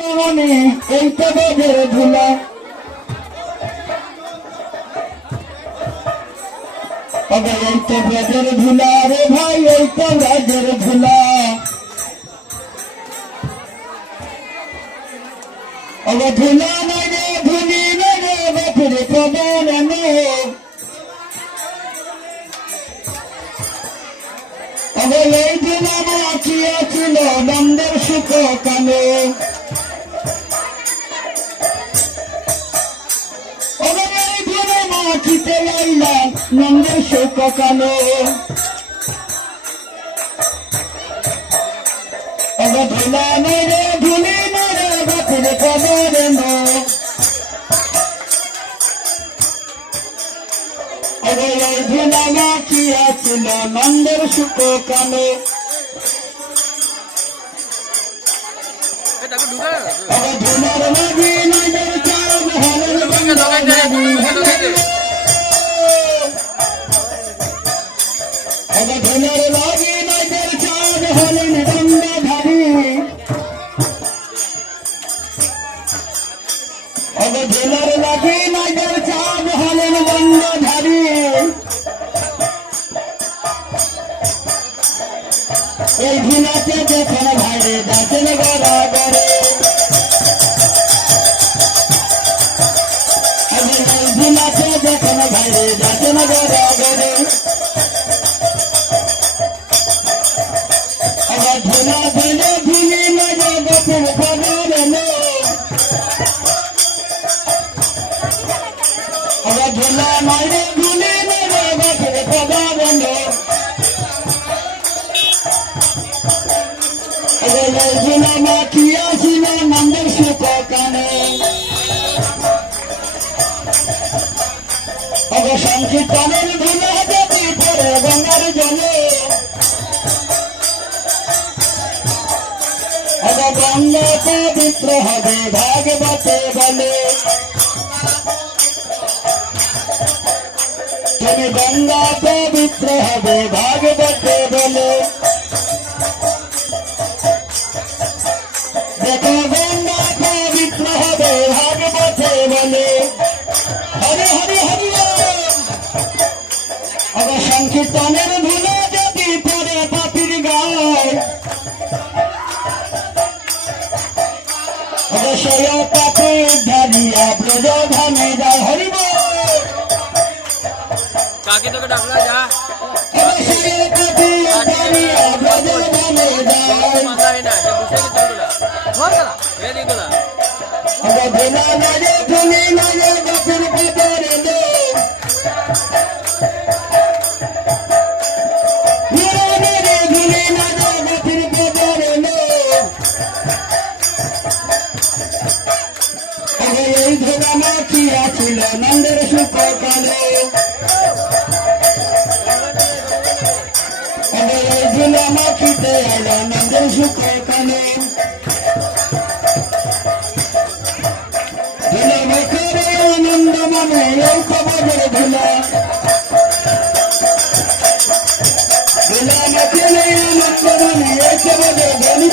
এই তো বাজের ধুলা এই তো বাজের ধুলা রে ভাই এই তো বাজের ধুলা ধুলা নাই রে ধুলি নাই রে বাপুরে কবর এই ধুলা মাখিয়াছিল নন্দের সুখ কানে মাটিতে লাইলাম নন্দের শোক কালো ধুলা মেরে ধুলি মেরে বাপুরে কবর এই ধুলা মাখিয়াছিল নন্দের সুখ কালো ধুলার লাগি নন্দের চাঁদ হলেন ধুলার লাগি নদের চাঁদ হলেন গঙ্গাধারী ধুলার লাগি নদের চাঁদ হলেন গঙ্গাধারী এই ধুলাতে যখন ভাইরে দাসেন গড়া গড়ে এই ধুলাতে যখন ভাইরে দাসেন গড়া গড়ে ধুলা ধুলে ধুলি লাগে বাপুর খবর ধুলা মাইরে ধুলি লাগে বাপুর খবর ধুলা মাখিয়াছিল নন্দের সুখ কানে সংকীর্তনের ধুলা যদি পড়ে গঙ্গার জলে গঙ্গা পবিত্র হবে ভাগবতে বলে তুমি গঙ্গা পবিত্র হবে ভাগবতে বলে দেখো গঙ্গা পবিত্র হবে ভাগবতে বলে হরে হরে হরি সংকীর্তনের ধুলো যদি পরে পাপির গায় অবশ্যই পাপে ধারিয়া ব্রজ ধামে যায় হরিব কাকে তোকে ডাকলা যা অবশ্যই পাপে ধারিয়া ব্রজ ধামে যায় মাথায় না এটা বুঝে কি তোলা ধর গলা এ দি গলা ধুলা লাগে ধুলি লাগে বাপুর কবরে লো ধুলি লাগে বাপুর কবরে লো এই ধুলা মাখিয়াছিল নন্দের সুখ কালো এই ধুলা মাখিতে এলো নন্দের সুখ কালো ধুলা মুখের আনন্দ মানে এই খবরের ধুলা ধুলা মুখের আনন্দ মানে এই খবরের ধনী